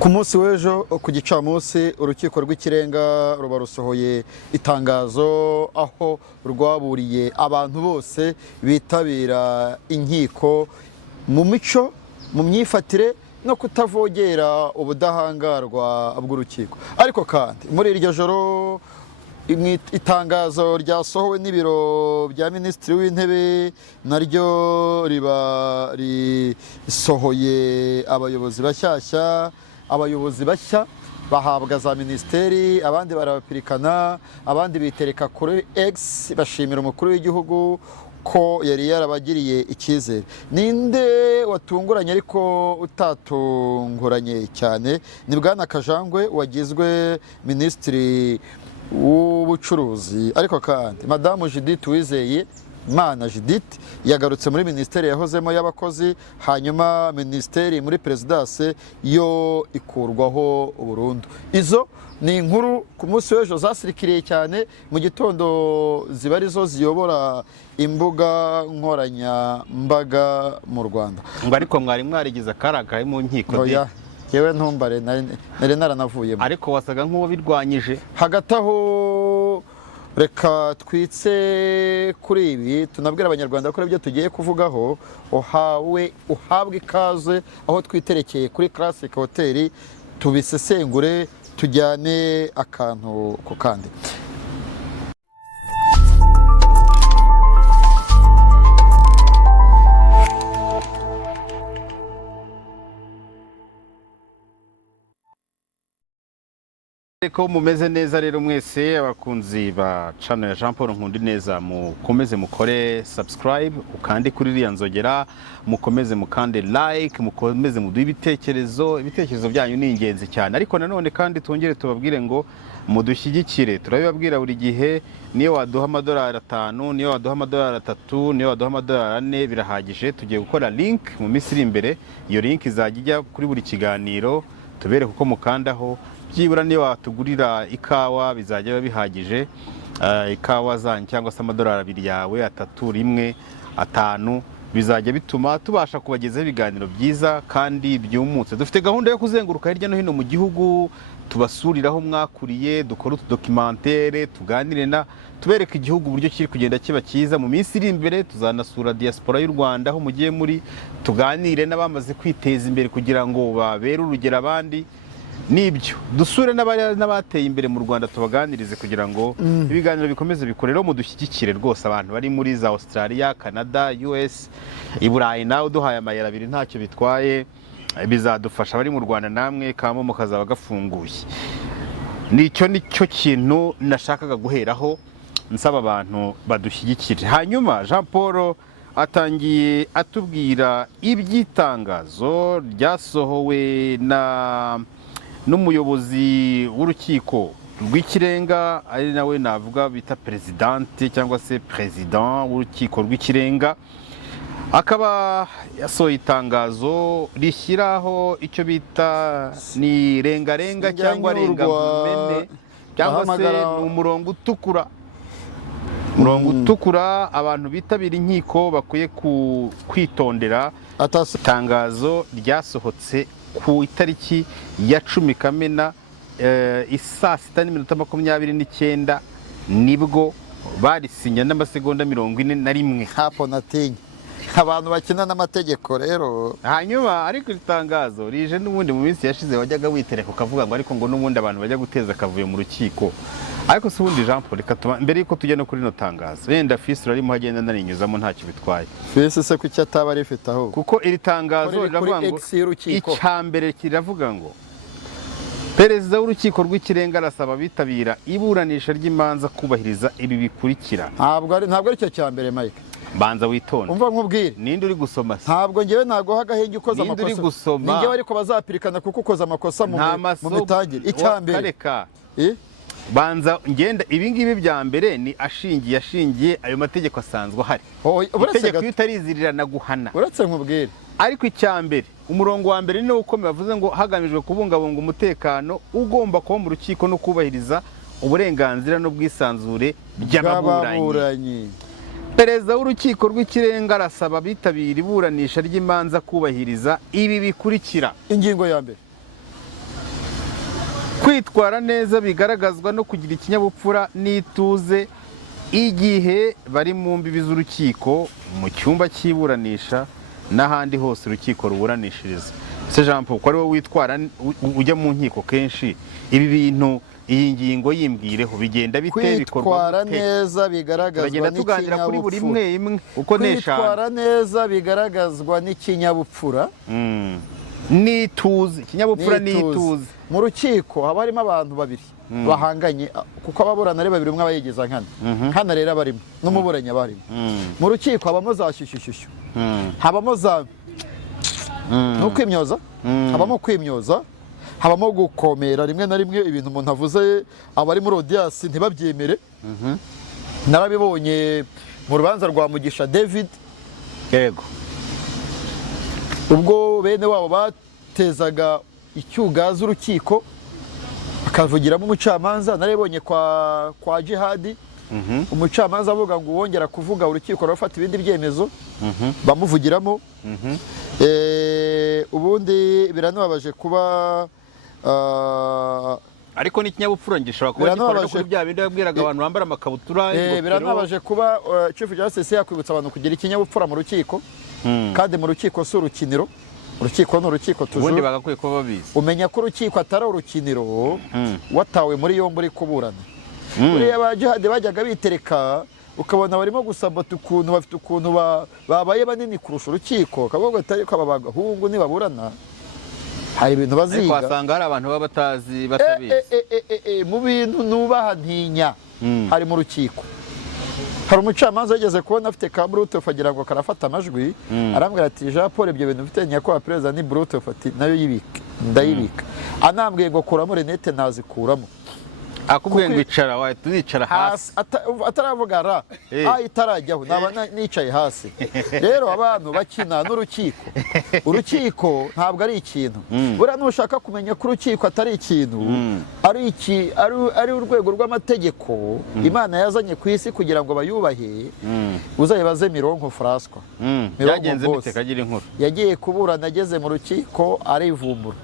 Ku munsi w'ejo ku gicamunsi urukiko rw'ikirenga ruba rusohoye itangazo aho rwaburiye abantu bose bitabira inkiko mu mico, mu myifatire no kutavogera ubudahangarwa bw'urukiko. Ariko kandi muri iryo joro itangazo ryasohowe n'ibiro bya Minisitiri w'Intebe naryo riba risohoye abayobozi bashyashya. Abayobozi bashya bahabwa za minisiteri, abandi barabapirikana, abandi bitereka kuri X bashimira umukuru w'igihugu ko yari yarabagiriye icyizere. Ninde watunguranye ariko utatunguranye cyane ni Bwana Kajangwe wagizwe minisitiri w'ubucuruzi. Ariko kandi Madamu Judith Uwizeye Mana Judith yagarutse muri minisiteri yahozemo y'abakozi, hanyuma minisiteri muri perezidanse yo ikurwaho burundu. Izo ni inkuru ku munsi w'ejo zasirikiriye cyane mu gitondo, ziba arizo ziyobora imbuga nkoranyambaga mu Rwanda. Ngo ariko mwari mwarigize akarakaye mu nkiko de yewe ntumbare nari naranavuyemo, ariko wasaga nk'uwo birwanyije. Hagati aho reka twitse kuri ibi tunabwira abanyarwanda ko ibyo tugiye kuvugaho uhabwe ikaze aho twiterekeye kuri Classic Hotel, tubisesengure tujyane akantu ku kandi. Ko mumeze neza rero mwese abakunzi ba channel ya Jean Paul Nkundineza, mukomeze mukore subscribe, ukandi kuri iriya nzogera, mukomeze mukande like, mukomeze muduhe ibitekerezo byanyu ni ingenzi cyane. Ariko nanone kandi twongere tubabwire ngo mudushyigikire, turabibabwira buri gihe, niyo waduha amadolari 5, niyo waduha amadolari 3, niyo waduha amadolari 4 birahagije. Tugiye gukora link mu minsi iri imbere, iyo link izajya ijya kuri buri kiganiro, tubereke uko mukandaho. Byibura niyo watugurira ikawa bizajya biba bihagije, ikawa zanyu cyangwa se amadolari 2 yawe 3, 1, 5 bizajya bituma tubasha kubagezaho ibiganiro byiza kandi byumutse. Dufite gahunda yo kuzenguruka hirya no hino mu gihugu, tubasuriraho mwakuriye, dukora utudokimantere, tuganire tubereka igihugu uburyo kiri kugenda kiba cyiza. Mu minsi iri imbere tuzanasura diaspora y'u Rwanda aho mugiye muri, tuganire n'abamaze kwiteza imbere kugira ngo babere urugero abandi. Nibyo dusure n'abateye imbere mu Rwanda, tubaganirize kugira ngo ibiganiro bikomeze bikorero. Mudushyigikire rwose, abantu bari muri za Australia, Canada, US, Iburayi nawe duhaye amayera 2 ntacyo bitwaye, bizadufasha. Bari mu Rwanda namwe kamo mukazaba gafunguye. Nicyo kintu nashakaga guheraho nsaba abantu badushyigikire. Hanyuma Jean Paul atangiye atubwira ibyitangazo ryasohowe n'umuyobozi w'urukiko rw'ikirenga, ari nawe navuga bita presidente cyangwa se president w'urukiko rw'ikirenga. Akaba yasohoye itangazo rishyiraho icyo bita ni rengarenga cyangwa rengamumene cyangwa se umurongo utukura. Umurongo utukura abantu bitabira inkiko bakwiye kwitondera. Itangazo ryasohotse ku itariki ya 10 Kamena isaa 6:29 nibwo barisinya n'amasegonda 41 hapo natinye abantu bakina n'amategeko rero. Hanyuma ariko itangazo rije n'ubundi mu minsi yashize wajyaga witereka ukavuga ngo ariko ngo n'ubundi abantu bajya guteza akavuyo mu rukiko. Ariko se ubundi Jean Paul, reka mbere yuko tujya no kuri no tangazo, yenda Fisura arimo hagenda narinyuzamo ntacyo bitwaye. Fisi se kuki ataba rifite aho? Kuko iri tangazo riravuga ngo icyambere kiravuga ngo perezida w'urukiko rw'ikirenga arasaba bitabira iburanisha ry'imanza kubahiriza ibi bikurikira. Ntabwo ari cyo cyambere Mike. Banza witonde. Umva nkubwire. Ninde uri gusoma se? Ntabwo ngewe naguha agahenge ukoza amakosa. Ninde uri gusoma? Ningewe ariko bazapirikana kuko ukoza amakosa mu mitangire. Icyambere. Banza ngenda ibingibi bya mbere ni yashingiye ayo mategeko asanzwe ahari. Itegeko utarizirira guhana. Uretse nkubwire. Ariko icyambere umurongo wa mbere ni uko bavuze ngo hagamijwe kubungabunga umutekano ugomba kuba mu rukiko no kubahiriza uburenganzira n'ubwisanzure by'ababuranyi. Perezida w'urukiko rw'ikirenga arasaba abitabira iburanisha ry'imanza kubahiriza ibi bikurikira. Ingingo ya mbere, kwitwara neza bigaragazwa no kugira ikinyabupfura n'ituze igihe bari mu mbibi z'urukiko, mu cyumba cy'iburanisha n'ahandi hose urukiko ruburanishiriza. ese Jean Paul, ko ari wowe witwara ujya mu nkiko kenshi, ibi bintu iyi ngingo yimbwireho bigenda bite, bikorwa kwitwara neza bigaragazwa tuganira kuri buri imwe imwe uko neshana. Kwitwara neza bigaragazwa n'ikinyabupfura n'ituze. Ikinyabupfura n'ituze. Mu rukiko haba harimo abantu babiri bahanganye, kuko ababurana ari babiri, umwe aba yigiza nkana nkana rero abarimo n'umuburanyi abarimo. Mu rukiko habamo za shyushyushyu, habamo za n'ukwimyoza, habamo kwimyoza, habamo gukomera rimwe na rimwe ibintu umuntu avuze abari muri audience ntibabyemere. Narabibonye mu rubanza rwa Mugisha David, yego, ubwo bene wabo batezaga icyugaza urukiko bakavugiramo umucamanza. Narabibonye kwa Jihadi, umucamanza avuga ngo uwongera kuvuga urukiko rurafata ibindi byemezo, bamuvugiramo. Ubundi biranababaje kuba ariko n'ikinyabupfura ngishobora kuba gikora kuri bya bindi babwiraga abantu bambara amakabutura. Biranabaje kuba Chief Justice yakwibutsa abantu kugira ikinyabupfura mu rukiko, kandi mu rukiko si urukiniro. Urukiko ni urukiko tujuru. Ubundi bagakwiye kuba babizi. Umenya ko urukiko atari urukiniro watawe muri yombi uri kuburana. Buriya ba Jihad bajyaga bitereka, ukabona barimo gusabota ukuntu bafite ukuntu babaye banini kurusha urukiko, kavuga atari ko aba bahungu nibaburana hari ibintu baziga. Ariko wasanga hari abantu baba batabizi. Mu bintu nubaha ntinya hari mu rukiko. Hari umucamanza yageze kubona afite ka Bluetooth agira ngo karafata amajwi, arambwira ati Jean Paul, ibyo bintu ufite nyakubahwa perezida ni Bluetooth, ati nayo yibike. Ndayibika. Anambwiye ngo kuramo renete nazikuramo. Akubwiye ngo icara, wahita unicara hasi. Ataravuga ra, itarajyaho, naba nicaye hasi. Rero abantu bakina n'urukiko. Urukiko ntabwo ari ikintu. Buriya nushaka kumenya ko urukiko atari ikintu, ari urwego rw'amategeko Imana yazanye ku isi kugira ngo bayubahe, uzayibaze Mironko François. Byagenze bite kagira inkuru? Yagiye kuburana, ageze mu rukiko arivumbura.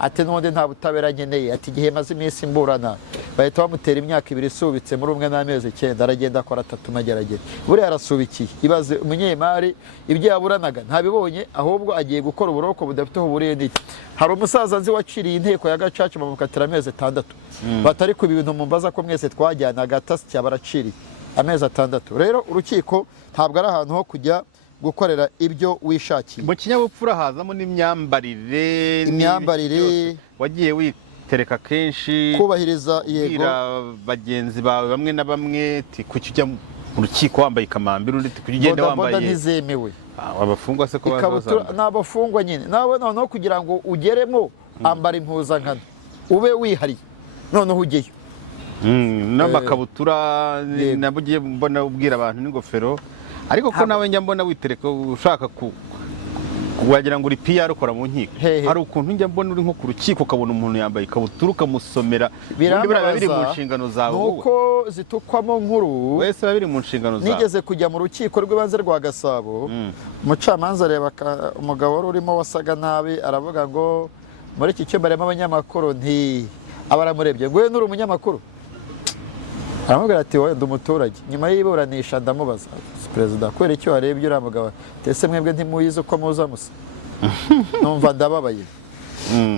Ati n'ubundi nta butabera nkeneye, ati igihe maze iminsi mburana bahita bamutera imyaka 2 isubitse muri 1 n'amezi 9, aragenda akora 3 mageragere. Buriya arasubikiye. Ibaze umunyemari ibyo yaburanaga ntabibonye, ahubwo agiye gukora uburoko budafite aho buriye n'iki. Hari umusaza nzi waciriye inteko ya Gacaca bamukatira amezi 6. Batari ku bintu mumbaza ko mwese twajyanaga atasi cyabaraciriye amezi 6. Rero urukiko ntabwo ari ahantu ho kujya gukorera ibyo wishakiye. Mu kinyabupfura hazamo n'imyambarire. Wagiye witereka kenshi, kubahiriza yego bagenzi bawe bamwe na bamwe, kuki ujya mu rukiko wambaye ikamambiri, undi kuki ugenda wambaye boda ntizemewe. Abafungwa se ko bazaza n'abafungwa nyine, nawe noneho kugira ngo ugeremo ambara impuzankano ube wihariye, noneho ugeyo n'amakabutura. Nabugiye mbona ubwira abantu n'ingofero, ariko ko nawe njya mbona witereka ushaka wagira ngo uri PR ukora mu nkiko. Hari ukuntu njya mbona uri nko ku rukiko ukabona umuntu yambaye ikabutura ukamusomera. Biri mu nshingano zawe. Nuko zitukwamo nkuru wese biri mu nshingano zawe. Nigeze kujya mu rukiko rw'ibanze rwa Gasabo, umucamanza areba umugabo wari urimo wasaga nabi, aravuga ngo muri iki cyumba harimo abanyamakuru, abaramurebye ngo we nuri umunyamakuru. Aramubwira ati wowe ndi umuturage. Nyuma y'iburanisha ndamubaza, perezida kubera icyo warebye uriya mugabo, ese mwebwe ntimuyize uko muza musa? Numva ndababaye.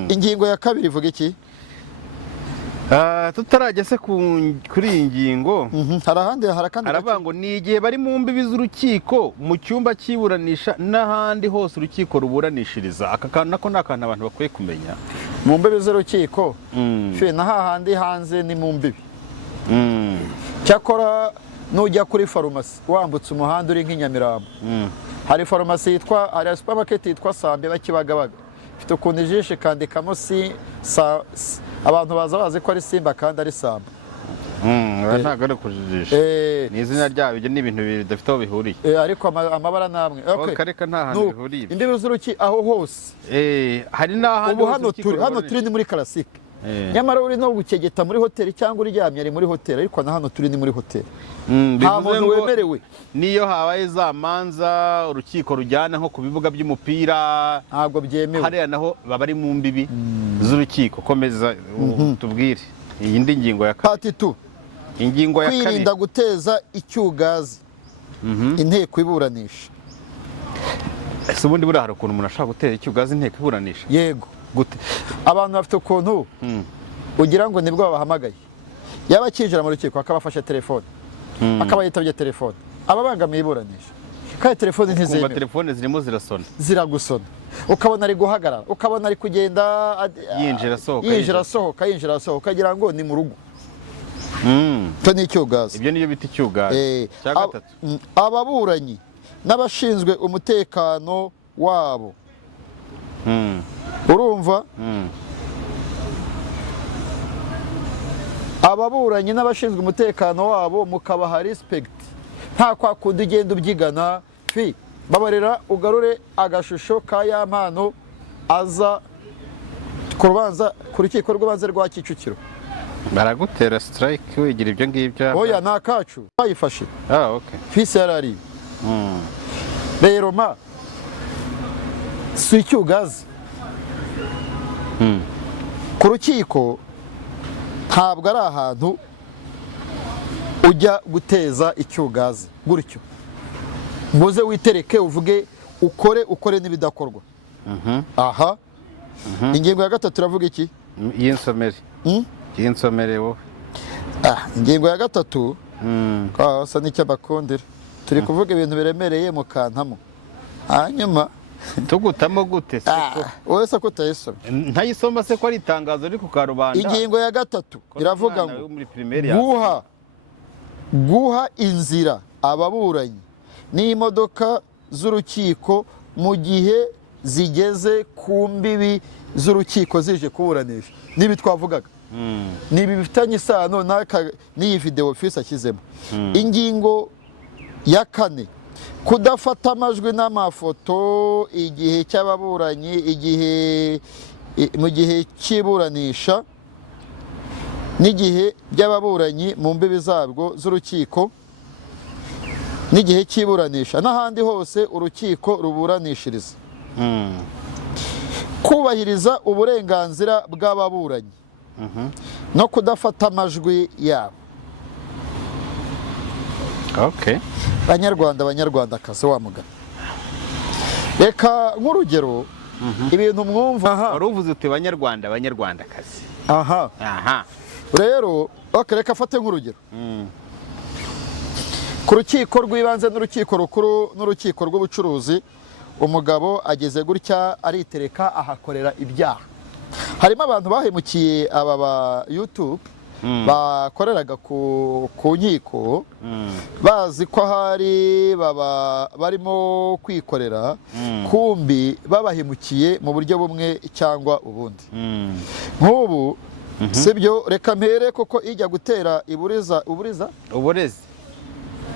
Ingingo ya 2 ivuga iki? Tutarajya se kuri iyi ngingo, aravuga ngo ni igihe bari mu mbibi z'urukiko, mu cyumba cy'iburanisha n'ahandi hose urukiko ruburanishiriza. Aka kantu nako ni akantu abantu bakwiye kumenya. Mu mbibi z'urukiko na hahandi hanze ni mu mbibi. Cyakora nujya kuri farumasi wambutse umuhanda uri nk'Inyamirambo, hari farumasi yitwa, hari supermarket yitwa Sambe Bakibagabaga, ifite ukuntu ijisho kandikamo abantu baza bazi ko ari Simba kandi ari Samba. Ntabwo ari kujijisha, ni izina ryabo, ibyo ni ibintu bidafite aho bihuriye. Ariko amabara namwe kareka nta hantu bihuriye. Imbibi z'urukiko aho hose. Hari n'ahandi hano turi ni muri Classique. nyamara uri no gukegeta muri hoteli cyangwa uryamye ari muri hoteli, ariko na hano turi ni muri hoteli, nta muntu wemerewe. Niyo habaye za manza urukiko rujyana nko ku bibuga by'umupira ntabwo byemewe, hariya naho baba ari mu mbibi z'urukiko. Komeza tubwire iyi ndi ngingo ya Part 2, ingingo ya kane, kwirinda guteza icyugazi inteko iburanisha. ese ubundi buriya hari ukuntu umuntu ashobora gutera icyugazi inteko iburanisha? Yego, Gute? abantu bafite ukuntu ugira ngo nibwo babahamagaye, yaba akinjira mu rukiko akaba afashe telefone, akaba yitabye telefone, aba abangamiye iburanisha, kandi telefone Kumva ntizemewe, telefone zirimo zirasona, ziragusona, ukabona ari guhagarara, ukabona ari kugenda yinjira asohoka, yinjira asohoka, ukagira ngo ni mu rugo. Icyo ni icyugazi. ibyo niyo bita icyugazi. Cya gatatu, ababuranyi n'abashinzwe umutekano wabo, urumva, ababuranyi n'abashinzwe umutekano wabo mukabaha respect, nta kwa kundi ugenda ubyigana babarera ugarure agashusho ka ya mpano aza ku rukiko rw'ibanze rwa Kicukiro. baragutera strike wigira ibyo ngibyo? Oya, ni akacu bayifashe, okay. fisi yarari. Rero si icyugazi ku rukiko, ntabwo ari ahantu ujya guteza icyugazi gutyo muze witereke uvuge ukore n'ibidakorwa. Aha, ingingo ya gatatu iravuga iki? Y'insomere wowe. Ingingo ya gatatu asa n'icy'abakondera, turi kuvuga ibintu biremereye mu kantamo, hanyuma tugutamo gute se ko wowe se ko utayisoma? ntayisoma se ko ari itangazo riri ku karubanda? Ingingo ya gatatu iravuga ngo guha inzira ababuranyi n'imodoka z'urukiko mu gihe zigeze ku mbibi z'urukiko zije kuburanisha. Nibi twavugaga nibi bifitanye isano n'iyi video fisi ashyizemo. Ingingo ya kane, kudafata amajwi n'amafoto igihe cy'ababuranyi mu gihe cy'iburanisha n'igihe by'ababuranyi mu mbibi zabwo z'urukiko n'igihe cy'iburanisha n'ahandi hose urukiko ruburanishiriza. Kubahiriza uburenganzira bw'ababuranyi no kudafata amajwi yabo. Banyarwandakazi wa mugani, reka nk'urugero ibintu mwumva. Wari uvuze uti banyarwandakazi. Rero reka afate nk'urugero ku rukiko rw'ibanze n'urukiko rukuru n'urukiko rw'ubucuruzi, umugabo ageze gutya aritereka ahakorera ibyaha. Harimo abantu bahemukiye aba ba YouTube bakoreraga ku nkiko, bazi ko hari barimo kwikorera, kumbi babahemukiye mu buryo bumwe cyangwa ubundi. Nk'ubu sibyo, reka mpere kuko ijya gutera uburezi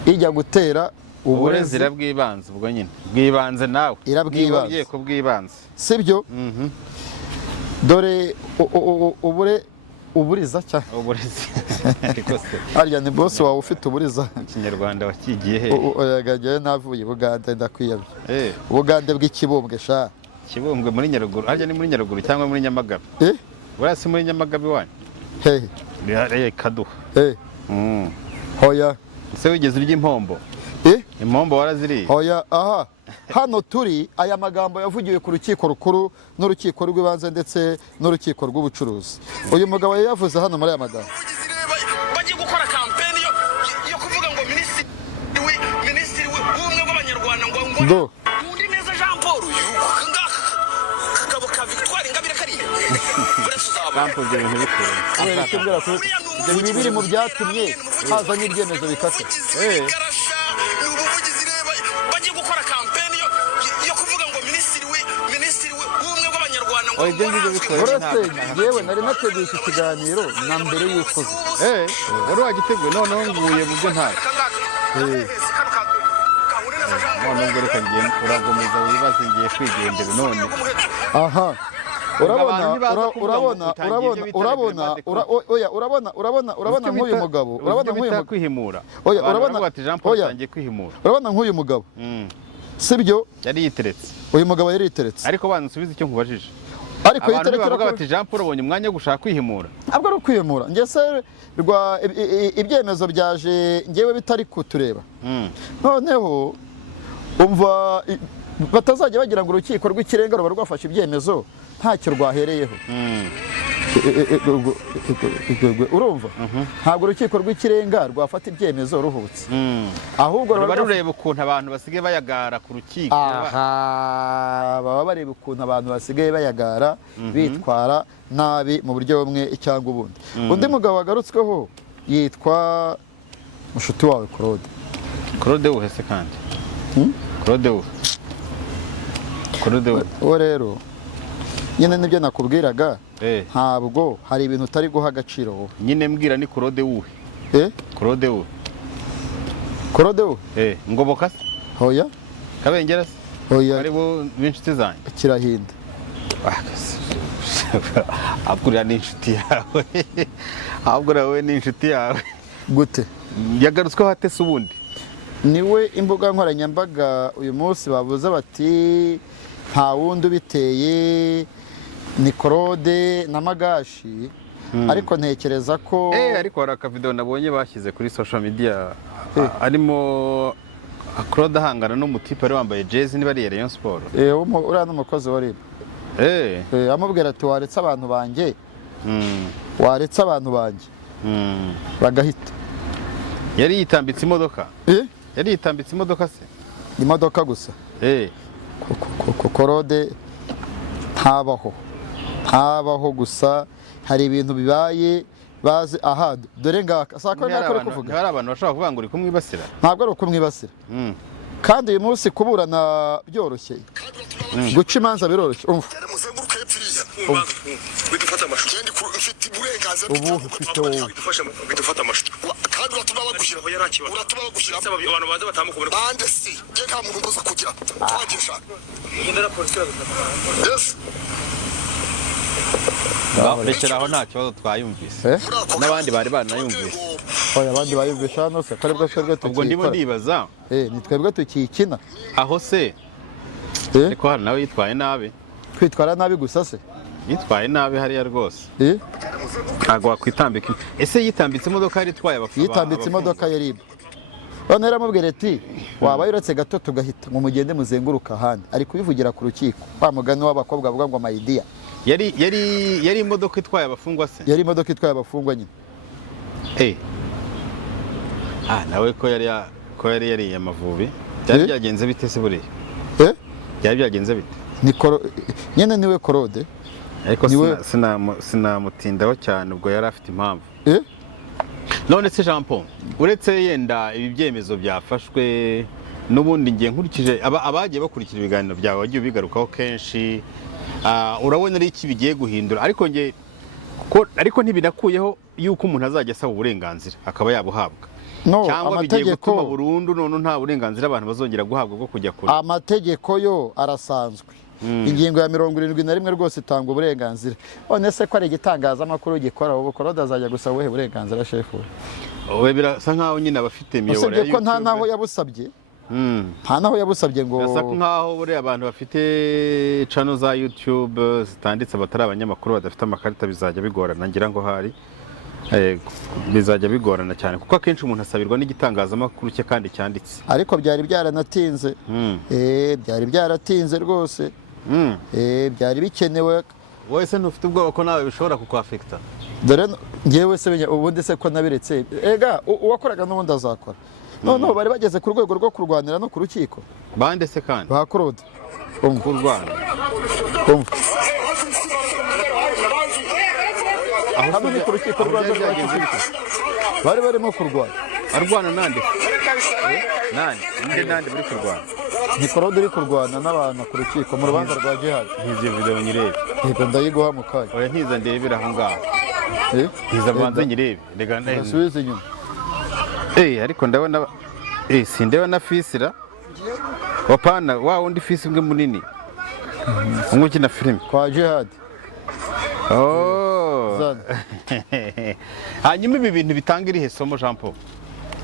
ijya gutera uburezi irabwibanze, ubwo nyine bwibanze nawe irabwibanze ku bwibanze, sibyo? Dore uburiza cyane uburezi arya ni boss wawe ufite uburiza. Ikinyarwanda wakigiye he? Yagagiye navuye Bugande, ndakwiyabye. Ubugande bw'ikibumbwe sha. Kibumbwe muri Nyaruguru, arya ni muri Nyaruguru cyangwa muri Nyamagabe? Buriya si muri Nyamagabe wanyu? Kaduha. Hoya. Ese wigeze urya impombo? Impombo waraziriye? Hoya, aha. Hano turi, aya magambo yavugiwe ku rukiko rukuru n'urukiko rw'ibanze ndetse n'urukiko rw'ubucuruzi. Uyu mugabo yavuze hano muri aya magambo. Bagiye gukora kampeni yo kuvuga ngo minisitiri w'ubumwe bw'abanyarwanda ngo undi neza Jean Paul kagabo ka Victoire Ingabire kariye. Bampuje ibintu bikuru. Ibi biri mu byatumye haza n'ibyemezo bikase. Yewe nari nateguye iki kiganiro na mbere y'uko wari wagiteguye, noneho nguye mu byo ntayo. Noneho ngo reka ngende uragomeza wibaze ngiye kwigendera none. urabona nk'uyu mugabo kwihimura oya urabona nk'uyu mugabo sibyo yari yiteretse uyu mugabo yari yiteretse ariko bansubiza icyo nkubajije ariko abantu bavuga bati Jean Paul abonye umwanya wo gushaka kwihimura ntabwo ari ukwihimura ngese ibyemezo byaje ngewe bitari kutureba noneho umva batazajya bagira ngo urukiko rw'ikirenga ruba rwafashe ibyemezo ntacyo rwahereyeho urumva ntabwo urukiko rw'ikirenga rwafata ibyemezo ruhutse ahubwo ruba rureba ukuntu abantu basigaye bayagara ku rukiko baba bareba ukuntu abantu basigaye bayagara bitwara nabi mu buryo bumwe cyangwa ubundi undi mugabo wagarutsweho yitwa mushuti wawe Claude uhese kandi Claude uwo rero nyine nibyo nakubwiraga ntabwo hari ibintu utari guha agaciro wowe nyine mbwira ni Claude wuhe Claude wuhe ngoboka se hoya kabengera se hoya ari bo b'inshuti zanjye kirahinda abwira ni inshuti yawe abwira wowe ni inshuti yawe gute yagarutsweho hatese ubundi niwe imbuga nkoranyambaga uyu munsi bavuze bati nta wundi ubiteye ni Claude na Magashi ariko ntekereza ko ariko hari akavideo nabonye bashyize kuri social media arimo Claude ahangana n'umutipe ari wambaye jezi niba ari Rayon Sport uriya n'umukozi wa RIB amubwira ati waretse abantu banjye bagahita yari yitambitse imodoka se imodoka gusa Claude ntabaho gusa hari ibintu bibaye bazi dore ngaka sako nako kuvuga hari abantu bashobora kuvuga ngo uri kumwibasira ntabwo ari ukumwibasira kandi uyu munsi kuburana byoroshye guca imanza biroroshye bidufata amashusho ufite uburenganzira ufite wowe bidufata amashusho kandi uratuma bagushyira aho yari akibazo uratuma bagushyira abantu baza batamukubona bande si je nta muntu mbuza kugira twagisha indera polisi yes rekeraho nta kibazo twayumvise n'abandi bari banayumvise abandi bayumvisha hano se ko aribwo twebwe tukikora ubwo ndimo ndibaza ni twebwe tukikina aho se ariko hari nawe yitwaye nabi kwitwara nabi gusa se yitwaye nabi hariya rwose ntabwo wakwitambika ese yitambitse imodoka yari itwaye abafana yitambitse imodoka ya RIB none yaramubwira ati wabaye uretse gato tugahita ngo mugende muzenguruka ahandi ari kubivugira ku rukiko wa mugani w'abakobwa bavuga ngo mayidiya yari imodoka itwaye abafungwa se yari imodoka itwaye abafungwa nyine nawe ko yari yariye Amavubi byari byagenze bite se buriya byari byagenze bite nyine niwe Claude ariko sinamutindaho cyane ubwo yari afite impamvu none se Jean Paul uretse yenda ibi byemezo byafashwe n'ubundi ngiye nkurikije abagiye bakurikira ibiganiro byawe wagiye ubigarukaho kenshi urabona ari iki bigiye guhindura ariko ntibinakuyeho yuko umuntu azajya asaba uburenganzira akaba yabuhabwa cyangwa bigiye gutuma burundu none nta burenganzira abantu bazongera guhabwa bwo kujya kure amategeko yo arasanzwe ingingo ya 71 rwose itanga uburenganzira none se ko ari igitangazamakuru gikora ubu Claude azajya gusaba ubuhe burenganzira shefu we birasa nkaho nyine abafite imiyoboro ya YouTube nta naho yabusabye nta naho yabusabye ngo birasa nkaho buri abantu bafite channel za YouTube zitanditse batari abanyamakuru badafite amakarita bizajya bigorana ngira ngo hari bizajya bigorana cyane kuko akenshi umuntu asabirwa n'igitangazamakuru cye kandi cyanditse ariko byari byaranatinze byari byaratinze rwose byari bikenewe wowe se ntufite ubwoba ko nawe bishobora kukwafekta dore ngewe se ubundi se ko nabiretse uwakoraga n'ubundi azakora noneho bari bageze ku rwego rwo kurwanira no ku rukiko bande se kandi ba Claude kurwana hano ni ku rukiko rwa bari barimo kurwana arwana nande nande buri kurwana ni Claude uri kurwana n'abantu ku rukiko mu rubanza rwa Jihad ntizi video nyirebe ndayiguha mu kanya oya ntiza ndebera aho ngaho ntiza banze nyirebe rega nasubize inyuma ariko ndabona sindeba Fisira wapana wa undi Fisi umwe munini umwe ukina filime kwa Jihad Oh. Zana. Hanyuma ibi bintu bitanga irihe somo Jean Paul?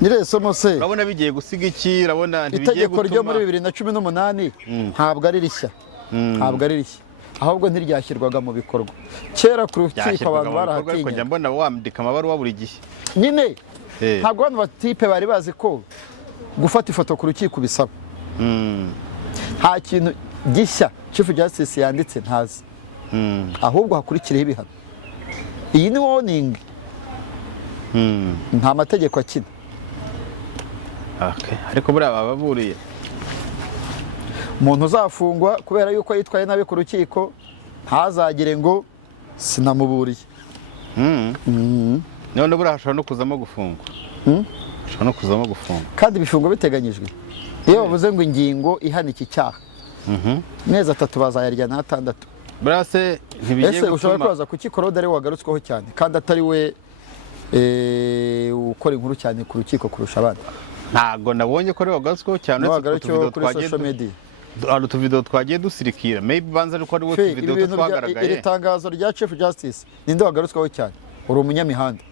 nyire somo se Urabona bigiye gusiga iki? Urabona ntibigiye itegeko ryo muri gutuma 2018 ntabwo ari rishya ntabwo ari rishya ahubwo ntiryashyirwaga mu bikorwa kera ku rukiko abantu barahatinya kujya mbona wandika amabaruwa buri gihe nyine ntabwo abantu batipe bari bazi ko gufata ifoto ku rukiko bisaba nta kintu gishya Chief Justice yanditse ntazi ahubwo hakurikireho ibihano iyi ni warning nta mategeko akina ariko buriya baba baburiye umuntu uzafungwa kubera yuko yitwaye nabi ku rukiko ntazagire ngo sinamuburiye none buriya hashobora no kuzamo gufungwa hashobora no kuzamo gufungwa kandi ibifungo biteganyijwe iyo bavuze ngo ingingo ihana iki cyaha amezi 3 bazayarya n'6 buriya se ntibigiye ese ushobora gutuma kubaza kuki Claude ari we wagarutsweho cyane kandi atari we ukora inkuru cyane ku rukiko kurusha abandi ntago nabonye ko ari wagarutsweho cyane wagarutsweho kuri social media hari utuvidewo twagiye dusirikira maybe banza ariko ari wo tuvidewo twagaragaye iri tangazo rya Chief Justice ninde wagarutsweho cyane uri umunyamihanda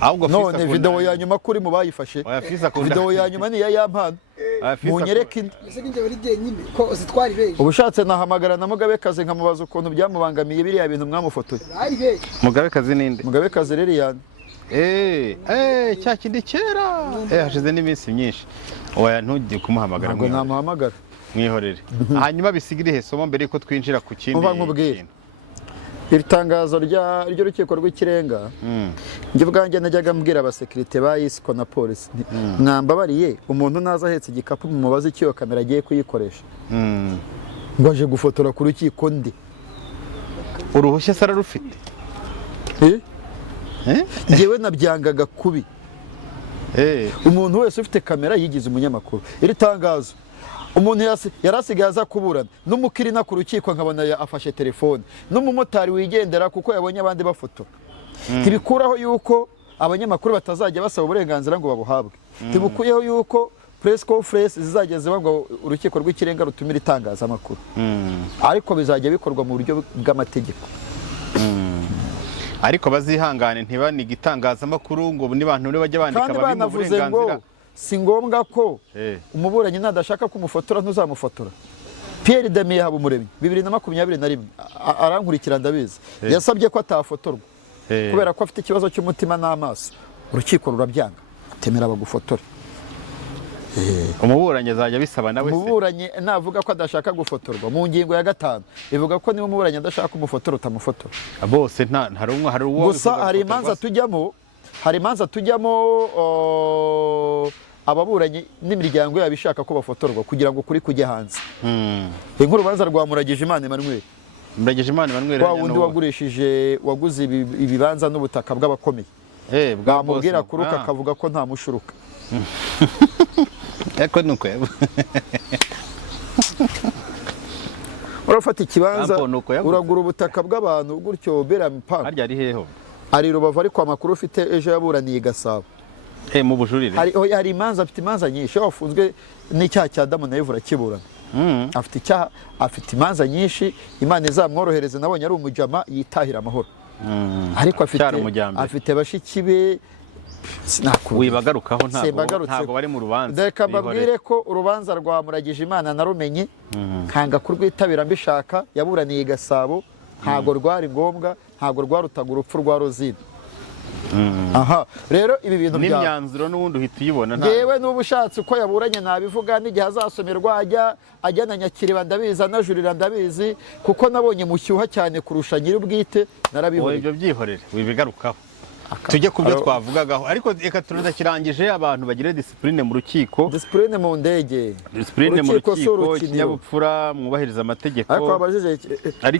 ahubwo none video ya nyuma kuri mu bayifashe video ya nyuma ni ya yampano munyereke indi ese ninjye bari jyenyine ko zitwari beje ubushatse nahamagara na Mugabekazi nkamubaza ukuntu byamubangamiye biriya bintu mwamufotoye bari beje Mugabekazi ninde Mugabekazi Liliane cya kindi kera hashize n'iminsi myinshi oya ntujye kumuhamagara ntabwo namuhamagara mwihorere hanyuma bisigire he somo mbere yuko twinjira ku kindi muva nkubwire iri tangazo ry'urukiko rw'ikirenga njye ubwanjye najyaga mbwira abasekirite ba Isiko na polisi mwambabariye umuntu naza ahetse igikapu mumubaze icyo kamera agiye kuyikoresha ngo aje gufotora ku rukiko ndi uruhushya se ararufite njyewe nabyangaga kubi umuntu wese ufite kamera yigize umunyamakuru iri tangazo umuntu yarasigaye aza kuburana n'umukirina ku rukiko nkabona afashe telefone n'umumotari wigendera kuko yabonye abandi bafotora ntibikuraho yuko abanyamakuru batazajya basaba uburenganzira ngo babuhabwe ntibikuyeho yuko press conference zizajya ziba ngo urukiko rw'ikirenga rutumira itangazamakuru ariko bizajya bikorwa mu buryo bw'amategeko ariko bazihangane ntibaniga itangazamakuru ngo nibantu bajya bandika babi mu burenganzira si ngombwa ko umuburanyi nadashaka kumufotora ntuzamufotora Pierre Damien Habumuremyi 2021 arankurikira ndabizi yasabye ko atafotorwa kubera ko afite ikibazo cy'umutima n'amaso urukiko rurabyanga atemera bagufotora umuburanyi azajya bisaba nawe se umuburanyi navuga ko adashaka gufotorwa mu ngingo ya 5 ivuga ko niba umuburanyi adashaka umufotora utamufotora bose hari uwo gusa hari imanza tujyamo ababuranyi n'imiryango yabo ishaka ko bafotorwa kugira ngo kuri kujya hanze nk'urubanza rwa Muragijimana Emmanuel wa wundi waguze ibibanza n'ubutaka bw'abakomeye bwamubwira kuruka akavuga ko nta mushuruka eko nuko urafata ikibanza uragura ubutaka bw'abantu gutyo bera mpaka harya ari heho ari Rubavu ariko amakuru ufite ejo yaburaniye Gasabo mu bujurire hari imanza afite imanza nyinshi wafunzwe n'icyaha cya Adamu na Eva urakiburana afite imanza nyinshi Imana izamworohereze nabonye ari umujama yitahira amahoro ariko afite bashiki be wibagarukaho ntabwo bari mu rubanza reka mbabwire ko urubanza rwa Muragijimana narumenye nkanga kurwitabira mbishaka yaburaniye Gasabo ntabwo rwari ngombwa ntabwo rwarutaga urupfu rwa Rozine aha rero ibi bintu n'imyanzuro n'ubundi uhita uyibona yewe n'ubu ushatse uko yaburanye nabivuga n'igihe azasomerwa ajya na Nyakiriba ndabizi anajurira ndabizi kuko nabonye mushyuha cyane kurusha nyiri ubwite narabihoreye ibyo byihorere wibigarukaho tujye ku byo twavugagaho ariko reka turadakirangije abantu bagire discipline mu rukiko discipline mu ndege discipline mu rukiko ikinyabupfura mwubahiriza amategeko ariko abajije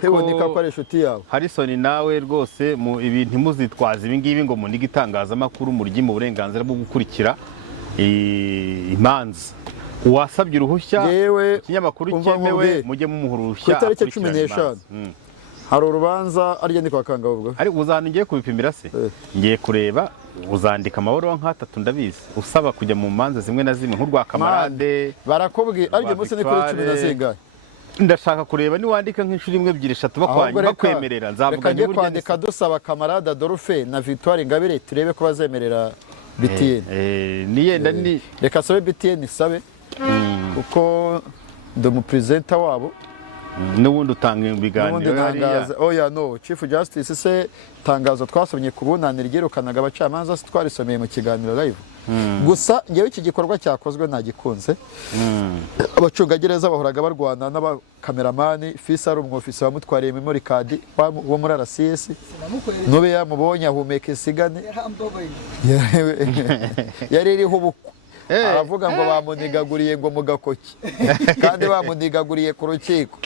teboneka ko ari inshuti yawe Harrison nawe rwose mu ibi ntimuzitwaza ibi ngibi ngo muniga itangazamakuru muryi mu burenganzira bwo gukurikira imanza uwasabye uruhushya ikinyamakuru cyemewe mujye mumuha uruhushya ku itariki 15 hari urubanza arya ndi kwa Kangabubwo ariko uzana ngiye kubipimira se ngiye kureba uzandika amahoro nk'atatu ndabizi usaba kujya mu manza zimwe na zimwe nk'urwa Kamarade barakubwira ariko munsi ni kuri 10 na zingahe ndashaka kureba niwandika nk'inshuro imwe ebyiri eshatu bakwemerera nzavuga njye kwandika dusaba kamarade Adolphe na Victoire Ingabire turebe ko bazemerera BTN. Niyenda ni reka sabe BTN sabe kuko ndi umupresenter wabo n'ubundi utanga ibiganiro hariya. Oya no Chief Justice se tangazo twasomye ku bunanira ryirukanaga abacamanza twarisomeye mu kiganiro live. Gusa ngewe iki gikorwa cyakozwe nagikunze. Abacungagereza bahoraga barwana n'abakameramani Fisa ari umwofisi wamutwariye memory card wo muri RCS nube yamubonye ahumeka isigane yari iriho ubukwe aravuga ngo bamunigaguriye ngo mu gakoki kandi bamunigaguriye ku rukiko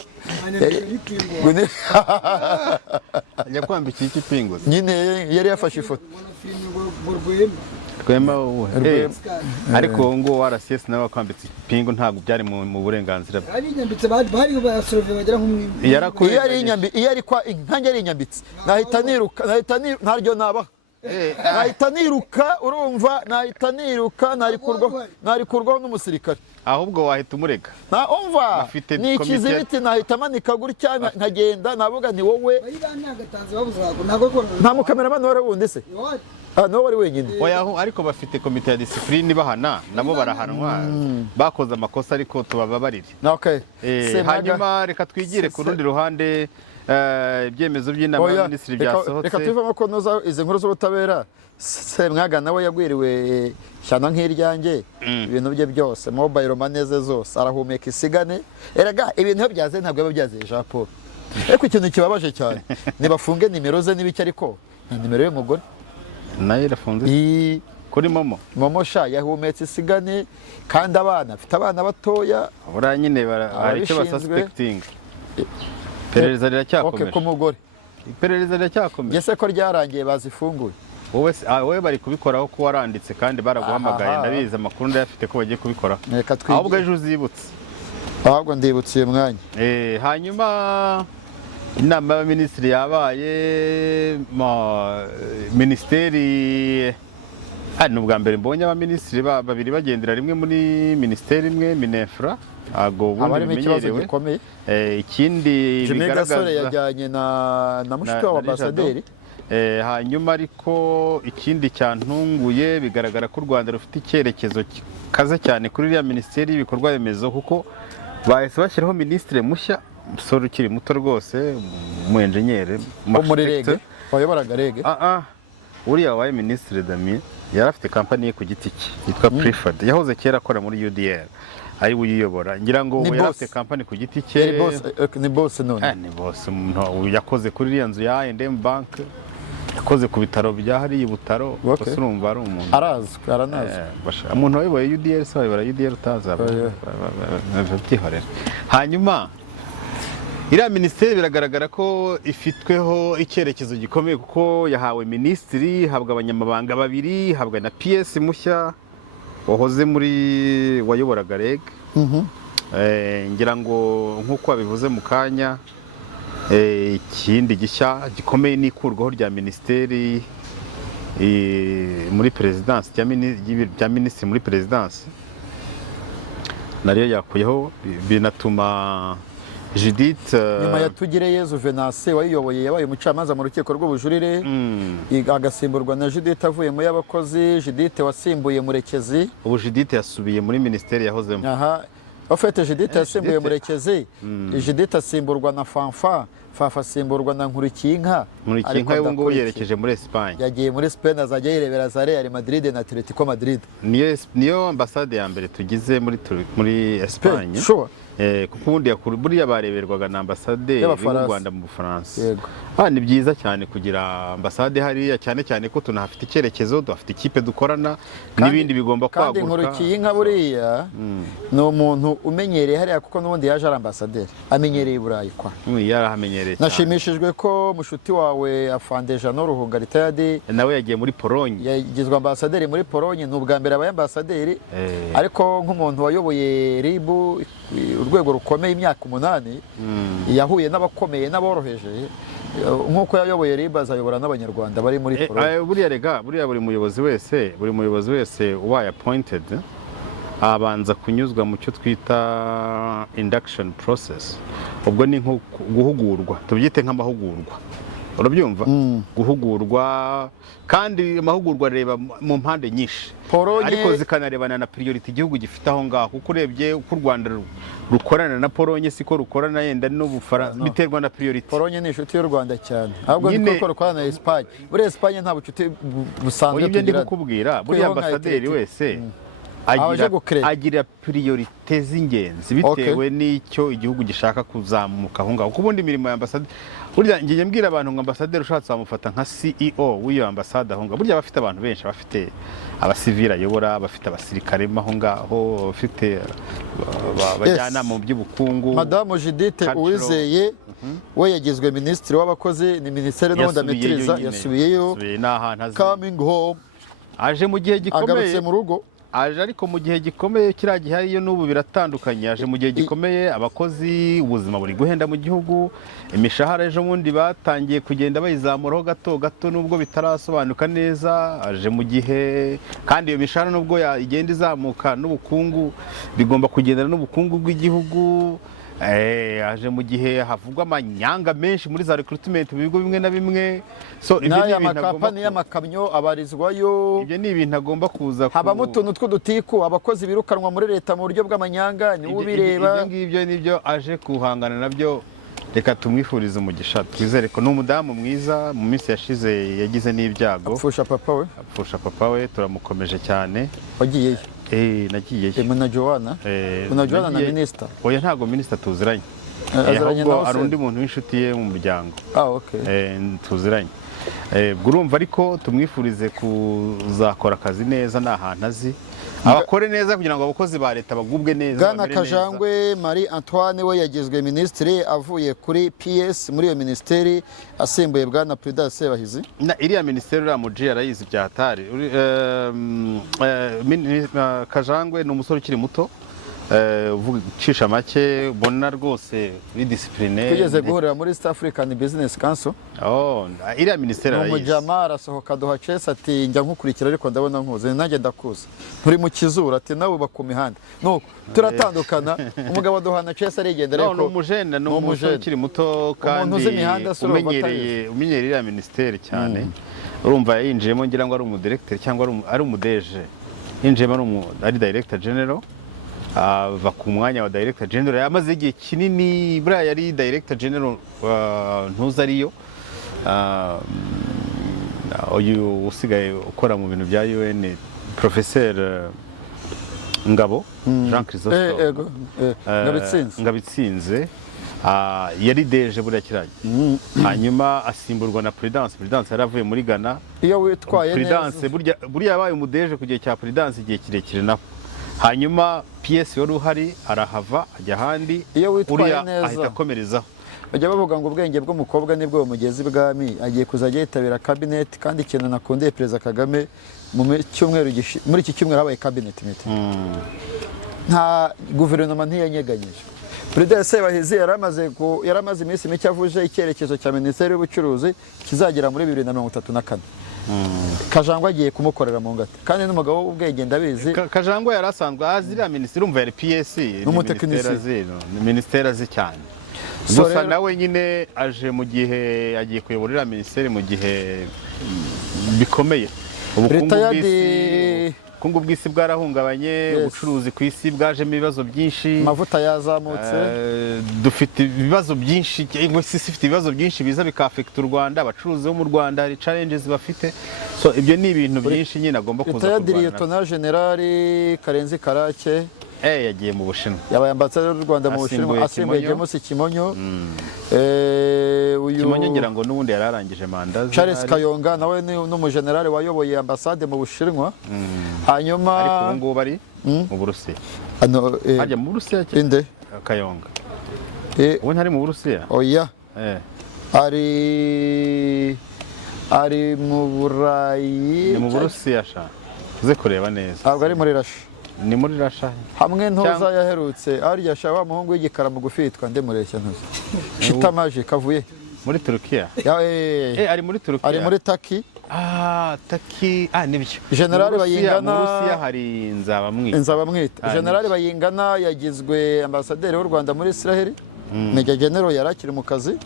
yakwambika iki pingo nyine yari yafashe ifoto Rwema ariko ngo warasiese nawe kwambitse pingo ntabwo byari mu burenganzira bwe. Ari nyambitse bari basurvey bagera nk'umwe. Iyo ari kwa inkange ari nyambitse nahita niruka ntaryo nabaha. Nahita niruka urumva nahita niruka nari kurwaho n'umusirikare. Ahubwo wahita umurega. Na umva ni ikizibiti nahita manika gutya nkagenda navuga ni wowe. Bari banagatanze babuzago ntago nta mukameramani wari wundi se. No wari wenyine. Oya ariko bafite komite ya discipline bahana nabo barahanwa bakoze amakosa ariko tubababarire. Okay. Hanyuma reka twigire ku rundi ruhande ibyemezo by'inama y'Abaminisitiri byasohotse. Reka tuvamo ko noza izi nkuru z'ubutabera Semwaga nawe yagwiriwe cyana nk'iryange ibintu bye byose mobile money zose arahumeka isigane erega ibintu byaze ntabwo byaze Jean Paul. Ariko ikintu kibabaje cyane nibafunge nimero ze nibiki ariko nimero y'umugore nayo irafunze kuri momo sha yahumetse isigane kandi afite abana batoya bura nyine bari cyo basuspecting perereza riracyakomeje ku mugore iperereza riracyakomeje yese ko ryarangiye bazifunguye wowe bari kubikoraho ko waranditse kandi baraguhamagaye ndabizi amakuru ndayafite ko bagiye kubikora ahubwo ejo uzibutse ahubwo ndibutse uyu mwanya hanyuma inama y'abaminisitiri yabaye minisiteri ni ubwa mbere mbonye abaminisitiri babiri bagendera rimwe muri minisiteri imwe Minefra ago ubundi bimenyerewe ikindi bigaragaza yajyanye na mushiki wa ambasaderi hanyuma ariko ikindi cyantunguye bigaragara ko u Rwanda rufite icyerekezo kaze cyane kuri iriya minisiteri y'ibikorwa remezo kuko bahise bashyiraho minisitiri mushya umusore ukiri muto rwose mu engineer muri rege wayoboraga rege uriya wabaye minisitiri Damien yari afite kampani ye ku giti cye yitwa Preferred yahoze kera akora muri UDL ari uyiyobora ngira ngo yari afite kampani ku giti cye ni boss none ni boss yakoze kuri iriya nzu ya I&M Bank yakoze ku bitaro bya hariya Butaro gusa urumva ari umuntu aranazwe umuntu wayoboye UDL se wayobora UDL utazaba byihorera hanyuma iriya minisiteri biragaragara ko ifitweho icyerekezo gikomeye kuko yahawe minisitiri habwa abanyamabanga babiri habwa na PS mushya wahoze muri wayoboraga REG ngira ngo nk'uko wabivuze mu kanya ikindi gishya gikomeye n'ikurwaho rya minisiteri muri perezidansi bya minisitiri muri perezidansi nariyo yakuyeho binatuma Judith nyuma ya Tugireyezu Venance wayiyoboye yabaye umucamanza mu rukiko rw'ubujurire agasimburwa na Judith avuye mu y'abakozi Judith wasimbuye Murekezi ubu Judith yasubiye muri minisiteri yahozemo ofete Judith yasimbuye Murekezi Judith asimburwa na Fafa asimburwa na Nkurikiyinka ubu ngubu yerekeje muri Espagne yagiye muri Spain azajya yirebera za Real Madrid na Atletico Madrid niyo ambasade ya mbere tugize muri Espagne kuko ubundi buriya bareberwaga na ambasaderi w'u Rwanda mu Bufaransa ni byiza cyane kugira ambasade hariya cyane cyane ko tunahafite icyerekezo dufite ikipe dukorana n'ibindi bigomba kwaguka kandi Nkurikiyinka buriya ni umuntu umenyereye hariya kuko n'ubundi yaje ari ambasaderi amenyereye i Burayi kwa yarahamenyereye cyane nashimishijwe ko mushuti wawe Afande Jean Ruhunga retired nawe yagiye muri Pologne yagizwe ambasaderi muri Pologne ni ubwa mbere abaye ambasaderi ariko nk'umuntu wayoboye RIB urwego rukomeye imyaka 8 yahuye n'abakomeye n'aboroheje nk'uko yayoboye RIB azayobora n'abanyarwanda bari muri buriya buri muyobozi wese ubaye appointed abanza kunyuzwa mu cyo twita induction process. Ubwo ni nko guhugurwa, tubyite nk'amahugurwa. Urabyumva? Guhugurwa, kandi amahugurwa areba mu mpande nyinshi, ariko zikanarebana na priority igihugu gifite aho ngaho, kuko urebye uko u Rwanda rukorana na Polonye siko rukorana yenda n'Ubufaransa, biterwa na priority. Polonye ni inshuti y'u Rwanda cyane, ahubwo niko rukorana na Espagne. Buri Espagne nta bucuti busanzwe tugira. Ibyo ndi kukubwira, buri ambasaderi wese agira priorite z'ingenzi bitewe n'icyo igihugu gishaka kuzamuka aho ngaho. Kuko ubundi imirimo ya ambasaderi, burya ngiye mbwira abantu ngo ambasaderi ushatse wamufata nka CEO w'iyo ambasade aho ngaho. Burya bafite abantu benshi, bafite abasivili ayobora, bafite abasirikare aho ngaho, bafite abajyanama mu by'ubukungu. Madamu Judith Uwizeye we yagizwe minisitiri w'abakozi, ni minisiteri n'ubundi ametiriza, yasubiyeyo coming home, aje mu gihe gikomeye, agarutse mu rugo, aje ariko mu gihe gikomeye kiriya gihe ariyo n'ubu biratandukanye. Aje mu gihe gikomeye, abakozi ubuzima buri guhenda mu gihugu, imishahara ejo bundi batangiye kugenda bayizamuraho gato gato nubwo bitarasobanuka neza. Aje mu gihe kandi iyo mishahara nubwo igenda izamuka, n'ubukungu bigomba kugendana n'ubukungu bw'igihugu. Aje mu gihe havugwa amanyanga menshi muri za recruitment mu bigo bimwe na bimwe. So n'aya makampani y'amakamyo abarizwayo, ibyo ni ibintu agomba kuza habamo utuntu tw'udutiku, abakozi birukanwa muri leta mu buryo bw'amanyanga, niwe ubireba. Ibyo ngibyo nibyo aje kuhangana nabyo. Reka tumwifurize umugisha, twizere ko ni umudamu mwiza. Mu minsi yashize yagize n'ibyago, apfusha papa we, turamukomeje cyane. Wagiyeyo? Nagiyeyo. Muna Joanna na minisita? Oya, ntabwo minisita tuziranye, ahubwo ari undi muntu w'inshuti ye mu muryango. Tuziranye. Urumva, ariko tumwifurize kuzakora akazi neza, ni ahantu azi, abakore neza kugira ngo abakozi ba leta bagubwe neza. Bwana Kajangwe Marie Antoine we yagizwe minisitiri avuye kuri PS muri iyo minisiteri, asimbuye Bwana Prudence Sebahizi. Iriya minisiteri uriya muji arayizi bya hatari. Kajangwe ni umusore ukiri muto, ucisha make, ubona rwose uri discipline. Tugeze guhurira muri East African Business Council. Iriya minisiteri arayizi. Umujama arasohoka duha Chess ati njya nkukurikira ariko ndabona nkuze, nanjye ndakuza. Turi mu kizura ati nawe uba ku mihanda. Nuko turatandukana, umugabo duhana Chess arigendera ariko ni umujene, ni umusore ukiri muto kandi umenyereye iriya minisiteri cyane. Urumva yinjiyemo ngira ngo ari umudirecteur cyangwa ari umudeje. Yinjiyemo ari director general, ava ku mwanya wa director general. Yamaze igihe kinini, buriya yari director general ntuza ariyo, uyu usigaye ukora mu bintu bya UN, Professeur Ngabo, Jean Chrysostome Ngabitsinze, yari deje buriya kirage. Hanyuma asimburwa na Prudence yaravuye muri Ghana. Iyo witwaye neza, buriya yabaye umudeje ku gihe cya Prudence igihe kirekire naho. Hanyuma PS wari uhari arahava ajya ahandi, uriya ahita akomerezaho. Bajya bavuga ngo ubwenge bw'umukobwa nibwo bumugeza ibwami. Agiye kuzajya yitabira cabinet, kandi ikintu nakundiye Perezida Kagame muri iki cyumweru habaye cabinet meeting. Nta guverinoma ntiyanyeganyije. Prudence Sebahizi yaramaze iminsi mike avuje icyerekezo cya Minisiteri y'Ubucuruzi kizagera muri 2034. Kajangwe agiye kumukorera mu ngata, kandi n'umugabo w'ubwenge ndabizi. Kajangwe yari asanzwe aziriya minisitiri, umva yari PS, ni minisiteri azi cyane. Gusa nawe nyine aje mu gihe agiye kuyobora iriya minisiteri mu gihe bikomeye. Ubukungu bw'isi bwarahungabanye, ubucuruzi ku isi bwajemo ibibazo byinshi, amavuta yazamutse, dufite ibibazo byinshi, isi ifite ibibazo byinshi biza bikafekita u Rwanda. Abacuruzi bo mu Rwanda hari challenges bafite, so ibyo ni ibintu byinshi nyine agomba kuza kurwana. Lieutenant General Karenzi Karake yagiye mu Bushinwa, yabaye ambasaderi w'u Rwanda mu Bushinwa, asimbuye James Kimonyo. Kimonyo ngira ngo n'ubundi yararangije manda. Charles Kayonga nawe ni n'umujenerali wayoboye ambasade mu Bushinwa. Hanyuma ariko ubu ngubu bari mu Burusiya. Ajya mu Burusiya inde Kayonga? Ubu ntari mu Burusiya? Oya, ari mu Burayi. Ni mu Burusiya sha, uze kureba neza. Ntabwo ari muri Russia. Ni muri Russia. Hamwe ntuza yaherutse arya sha wa muhungu w'igikara mugufi yitwa Ndemureshya ntuza. Shita Magic kavuye. muri Turukiya ari muri Turukiya ari muri Taki. Taki nibyo. General Bayingana mu Rusiya hari Nzabamwita. General Bayingana yagizwe ambasaderi w'u Rwanda muri Israel. Major General yari akiri mu kazi.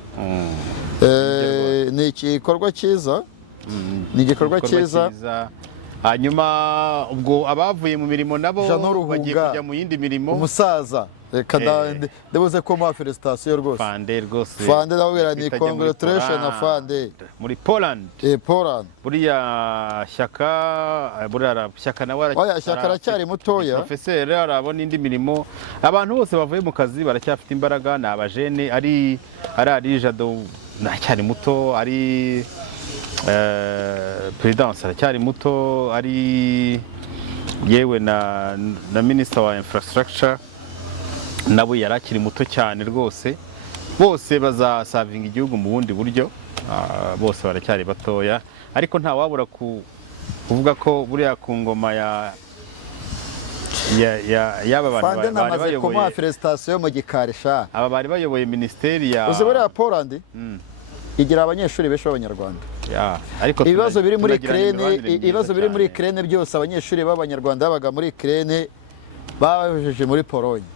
Ni igikorwa cyiza. Ni igikorwa cyiza. Hanyuma ubwo abavuye mu mirimo nabo bagiye kujya mu yindi mirimo. Umusaza ndabuze ko ma felicitation rwose. Fande rwose. Fande ndabwira ni congratulations na Fande. Muri Poland. Poland. Buriya Shyaka nawe aracyari mutoya. Professeur arabona indi mirimo. Abantu bose bavuye mu kazi baracyafite imbaraga, ni abajene ari Jado nacyari muto, ari Prudence aracyari muto, ari yewe na Minister wa Infrastructure nabo yarakiri muto cyane rwose. Bose bazasavinga igihugu mu bundi buryo, bose baracyari batoya, ariko nta wabura kuvuga ko buriya ku ngoma y'aba bantu bari bayoboye felicitation mu gikarisha. Aba bari bayoboye ministeri ya uzi buriya Poland igira abanyeshuri benshi b'abanyarwanda. Ariko ibibazo biri muri Ukraine byose abanyeshuri b'abanyarwanda babaga muri Ukraine bajeje muri Pologne.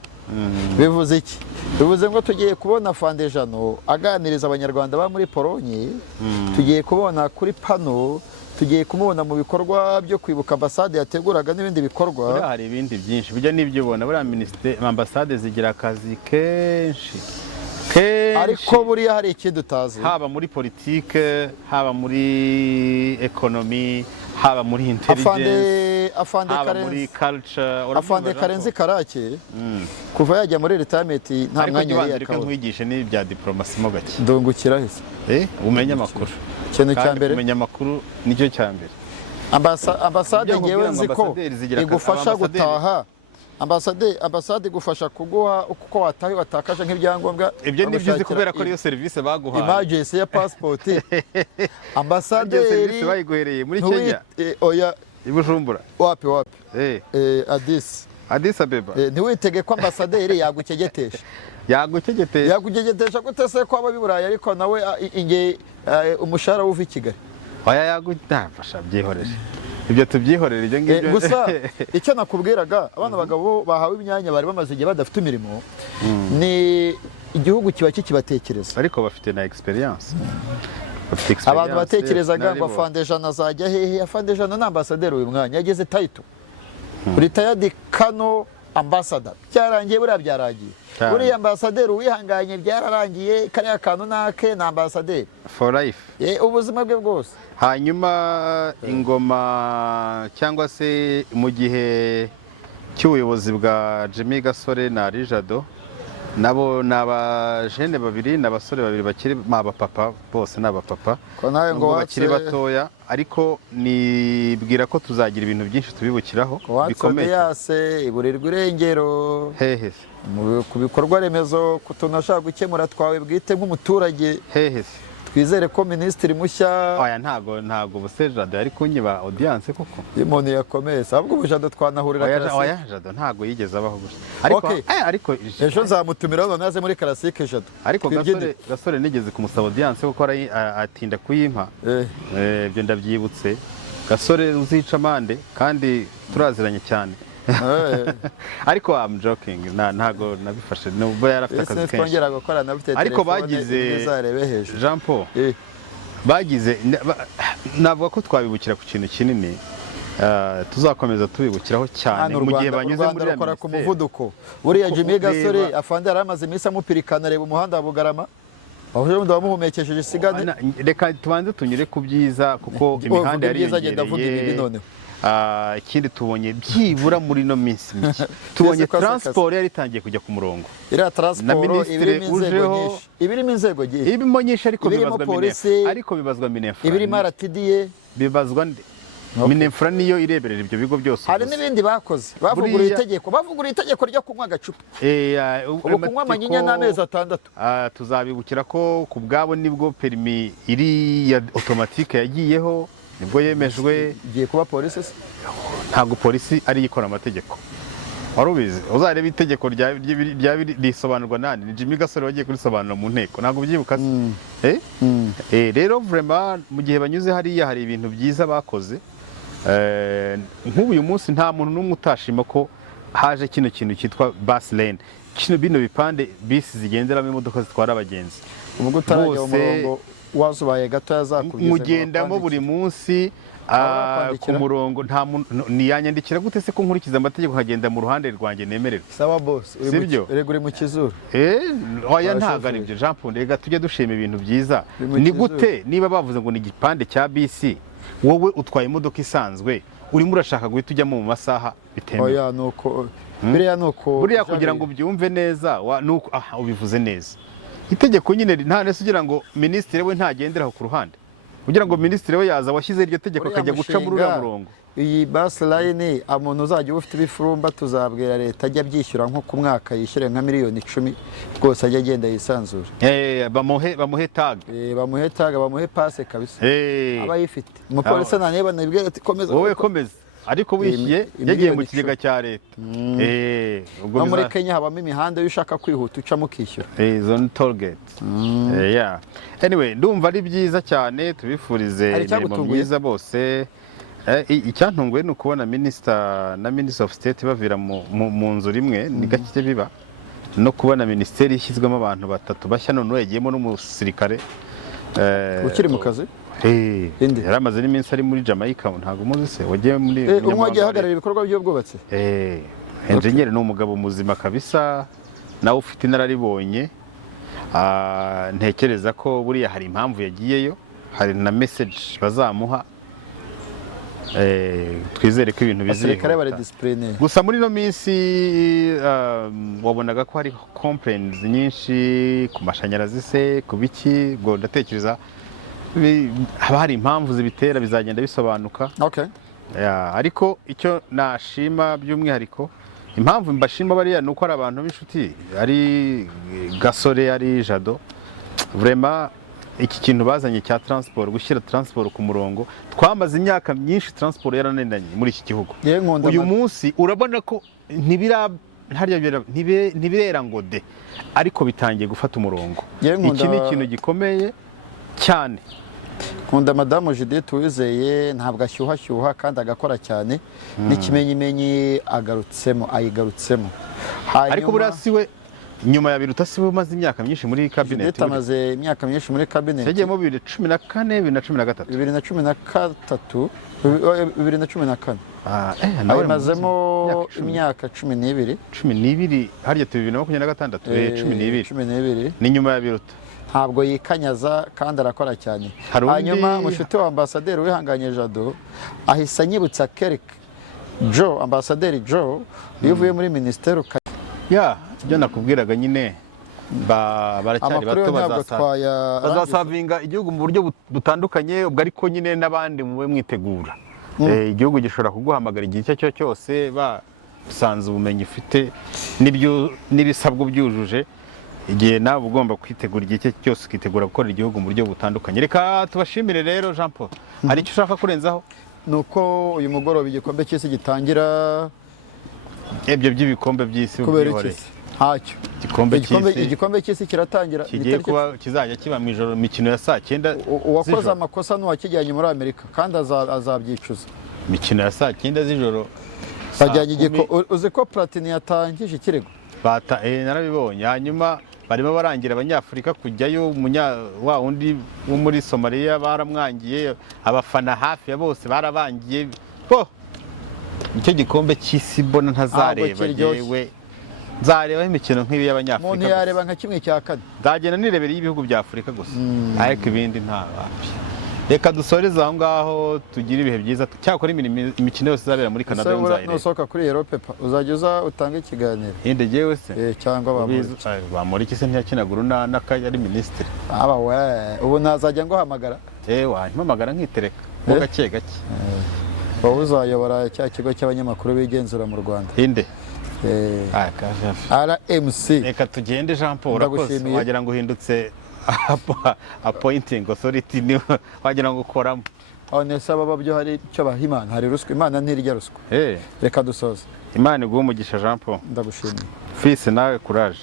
Bivuze iki? Bivuze ngo tugiye kubona Fandejano aganiriza abanyarwanda ba muri Pologne, tugiye kubona kuri pano, tugiye kumubona mu bikorwa byo kwibuka ambasade yateguraga n'ibindi bikorwa. Hari ibindi byinshi bijya n'ibyo ubona buriya ministeri ambasade zigira akazi kenshi. Ariko buriya hari ikindi utazi, haba muri politike, haba muri ekonomi, haba muri intelligence, haba muri culture. Afande Karenzi Karake kuva yajya muri retirement nta mwanya yari yakabona. Ariko nkwigishe ni bya diplomasi mo gake. Ndungukira hese. Umenya amakuru. Ikintu cya mbere kumenya amakuru nicyo cya mbere. Ambasade ngewe nzi ko igufasha gutaha. Ambasade igufasha kuguha uko watahe watakaje nk'ibyangombwa. Ibyo ni byiza kubera ko ariyo serivisi baguhaye. Emergency ya passport. Ambasade serivisi bayiguhereye muri Kenya. Oya Ibujumbura. Wapi? Addis Abeba. Ntiwitege ko ambasaderi yagukegetesha. Yagukegetesha gute se ko aba biburaye ariko nawe inge umushahara uva i Kigali. Oya yagutafasha byihorere. Ibyo tubyihorera ibyo ngibyo. Gusa icyo nakubwiraga abana bagabo bahawe imyanya bari bamaze igihe badafite imirimo, ni igihugu kiba kibatekereza. Ariko bafite na experience. Abantu batekerezaga ngo Fandejana azajya hehe. Fandejana ni ambasaderi uyu mwanya yageze title. Retired Kano ambassador. Byarangiye buriya byaragiye. Buriya ambasaderi wihanganye byararangiye, kariya kantu nake na ambasaderi for life. Ubuzima bwe bwose. Hanyuma ingoma cyangwa se mu gihe cy'ubuyobozi bwa Jimmy Gasore na Rijado, nabo n'abajene babiri n'abasore babiri bakiri abapapa, bose n'abapapa ngo bakiri batoya, ariko nibwira ko tuzagira ibintu byinshi tubibukiraho bikomeye. Yase iburirwa irengero hehe ku bikorwa remezo tunashaka gukemura twawe bwite nk'umuturage. Hehe twizere ko minisitiri mushya ntago Jado yari kunyiba audience koko umuntu yakomeye ahubwo Jado twanahurira Jado ntago yigeze abaho gusa ariko ejo nzamutumira none aze muri classique Jado. Ariko Gasore nigeze kumusaba audience kuko atinda kuyimpa. Ibyo ndabyibutse. Gasore uzica amande kandi turaziranye cyane. Ariko I'm joking, ntago nabifashe nubwo yarafite akazi kenshi. Twongera gukora nabite. Ariko bagize Jean Paul bagize navuga ko twabibukira ku kintu kinini, tuzakomeza tubibukiraho cyane mu gihe banyuze muri ya ku muvuduko. Buriya Jimmy Gasore afande yaramaze iminsi amupirikana reba umuhanda wa Bugarama, aho undi wamuhumekesheje isigane. Reka tubanze tunyure ku byiza kuko imihanda yari yiyongereye. Ikindi tubonye byibura muri no minsi mike tubonye transport yari itangiye kujya ku murongo. Iriya transport ibirimo inzego nyinshi ariko bibazwa Minefra. Ibirimo RTDA bibazwa Minefra niyo ireberera ibyo bigo byose. Hari n'ibindi bakoze bavuguruye itegeko ryo kunywa agacupa. Ubu kunywa amanyinya n'amezi 6. Tuzabibukira ko ku bwabo nibwo permis iri ya automatique yagiyeho, nibwo yemejwe. Igiye kuba polisi se? Ntabwo polisi ari ikora amategeko. wari ubizi uzareba itegeko risobanurwa nani ni Jimmy Gasore wagiye kurisobanura mu nteko ntabwo ubyibuka rero vraiment mu gihe banyuze hariya hari ibintu byiza bakoze nk'ubu uyu munsi nta muntu n'umwe utashima ko haje kino kintu cyitwa bus lane bino bipande bisi zigenderamo imodoka zitwara abagenzi ubwo utarajya mu murongo wazubaye gato yazakubwiza mugendamo buri munsi ku murongo nta niyanyandikira gute se ko nkurikiza amategeko nkagenda mu ruhande rwanjye nemererwa sawa boss rego uri mu kizuru oya ntago ari byo Jean Paul rega tujye dushima ibintu byiza ni gute niba bavuze ngo ni igipande cya bisi wowe utwaye imodoka isanzwe urimo urashaka guhita ujyamo mu masaha bitemewe oya nuko buriya kugira ngo ubyumve neza nuko ubivuze neza itegeko nyine nta nese ugira ngo minisitiri we ntagenderaho ku ruhande kugira ngo minisitiri we yaza washyize iryo tegeko akajya guca muri uriya murongo iyi bus line umuntu uzajya ufite ibifurumba tuzabwira leta ajya byishyura nko ku mwaka yishyure nka miliyoni 10 rwose ajya agenda yisanzura bamuhe tag bamuhe passe kabisa aba yifite umupolisi naneba nibwira ati komeza wowe komeza ariko wishyuye yagiye mu kigega cya leta no muri Kenya habamo imihanda iyo ushaka kwihuta ucamo ukishyura zone toll gate anyway ndumva ari byiza cyane tubifurize imirimo myiza bose icyantunguye ni ukubona Minister of State bavira mu nzu rimwe ni gake biba no kubona minisiteri ishyizwemo abantu batatu bashya none yagiyemo n'umusirikare ukiri mu kazi yari amaze n'iminsi ari muri Jamaica ntabwo muzi se wagiye muri umwe wagiye ahagarara ibikorwa by'ubwubatsi engineer ni umugabo muzima kabisa nawe ufite inararibonye ntekereza ko buriya hari impamvu yagiyeyo hari na message bazamuha twizere ko ibintu bizihuta gusa muri no minsi wabonaga ko hari complaints nyinshi ku mashanyarazi se ku biki ngo ndatekereza haba hari impamvu zibitera bizagenda bisobanuka ariko icyo nashima by'umwihariko impamvu mbashima bariya nuko ari abantu b'inshuti ari Gasore ari Jado vraiment iki kintu bazanye cya transport gushyira transport ku murongo twamaze imyaka myinshi transport yaranendanye muri iki gihugu uyu munsi urabona ko ntibirera ngo de ariko bitangiye gufata umurongo iki ni ikintu gikomeye cyane nkunda madamu Judith Uwizeye ntabwo ashyuha kandi agakora cyane n'ikimenyimenyi ayigarutsemo ariko buriya siwe nyuma ya Biruta siwe umaze imyaka myinshi muri cabinet Judith amaze imyaka myinshi muri cabinet yagiyemo 2014 2013 ayimazemo imyaka 12 harya 2026 12 ni nyuma ya Biruta ntabwo yikanyaza kandi arakora cyane hanyuma mushuti wa ambasaderi wihanganye Jado ahise anyibutsa Kerk Joe ambasaderi Joe uvuye muri ministeri ibyo nakubwiraga nyine baracyari bato bazasavinga igihugu mu buryo butandukanye ubwo ariko nyine n'abandi mube mwitegura igihugu gishobora kuguhamagara igihe icyo cyo cyose basanze ubumenyi ufite n'ibisabwa byujuje igihe nawe ugomba kwitegura igihe cyose ukitegura gukora igihugu mu buryo butandukanye reka tubashimire rero Jean Paul hari icyo ushaka kurenzaho nuko uyu mugoroba igikombe cy'isi gitangira ibyo by'ibikombe by'isi ubwihoreye ntacyo igikombe cy'isi kiratangira kizajya kiba mu ijoro imikino ya saa 9 uwakoze amakosa n'uwakijyanye muri Amerika kandi azabyicuza imikino ya saa 9 z'ijoro bajyanye uzi ko Platini yatangije ikirego narabibonye hanyuma barimo barangira abanyafurika kujyayo wa wundi wo muri Somalia baramwangiye abafana hafi ya bose barabangiye nicyo gikombe cy'isi mbona ntazareba yewe nzarebaho imikino nk'ibi y'abanyafurika umuntu yareba nka kimwe cya kane nzagenda nirebera y'Ibihugu bya Afurika gusa ariko ibindi nta wapi reka dusoreze aho ngaho tugire ibihe byiza cyakora imikino yose izabera muri Canada nzayireba nusohoka kuri Europe uzajya uza utange ikiganiro inde jewe se cyangwa bamuriki se ntiyakinagura n'akayari minisitiri ubu nazajya ngohamagara wampamagara nkitereka mo gake gake wowe uzayobora cya kigo cy'abanyamakuru bigenzura mu Rwanda inde RMC reka tugende Jean Paul urakoze wagira ngo uhindutse appointing authority wagira ngo ukoramo nese baba byo hari icyo baha Imana, hari ruswa, Imana ntirya ruswa. Reka dusoze. Imana iguhe umugisha Jean Paul. Ndagushimiye. Fils nawe courage.